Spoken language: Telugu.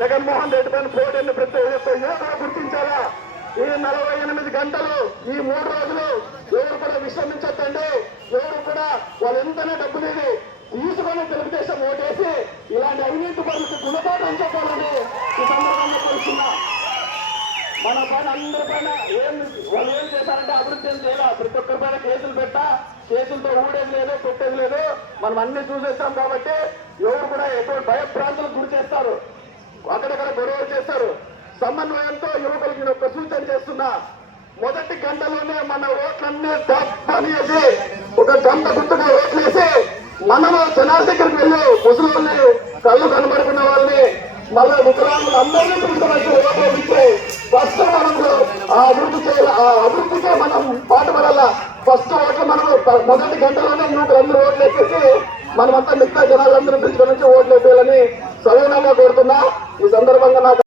జగన్మోహన్ రెడ్డి పైన పోటీని ప్రతి ఒక్క యువకుడు గుర్తించాలా? ఈ నలభై ఎనిమిది గంటలు ఈ మూడు రోజులు ఎవరు కూడా విశ్రమించొద్దండి. ఎవరు కూడా వాళ్ళు ఎంతనే డబ్బు లేదు తీసుకొని తెలుగుదేశం ఓటేసి ఇలాంటి అవినీతి పనులకు గుణపాఠం చెప్పాలని ఈ సందర్భంగా కోరుతున్నా మన పైన అందరి పైన ఏం వాళ్ళు ఏం చేశారంటే అభివృద్ధి ఏం చేయాల? ప్రతి ఒక్కరి పైన కేసులు పెట్టా. కేసులతో ఊడేది లేదు పెట్టేది లేదు. మనం అన్ని చూసేస్తాం కాబట్టి ఎవరు కూడా ఎటువంటి భయభ్రాంతులకు చేస్తారు సమన్వయంతో యువకులకి నేను ఒక సూచన చేస్తున్నా. మొదటి గంటలోనే మన ఓట్లన్నీ డబ్బనేసి ఒక గంట గుర్తుగా ఓట్లేసి మనము జనాల దగ్గరికి వెళ్ళి ముసలి కళ్ళు కనబడుకున్న వాళ్ళని మళ్ళీ వికలాంగులు అందరినీ పిలుచుకోవచ్చు ఫస్ట్ మనము ఆ అభివృద్ధి చేయాలి ఆ అభివృద్ధికే మనం పాటుపడాల? ఫస్ట్ ఓట్లు మనం మొదటి గంటలోనే యువకులందరూ ఓట్లు వేసేసి మనమంతా మిగతా జనాలందరూ పిలుచుకొని వచ్చి ఓట్లు వేయాలని సవినంగా కోరుతున్నా. ఈ సందర్భంగా నాకు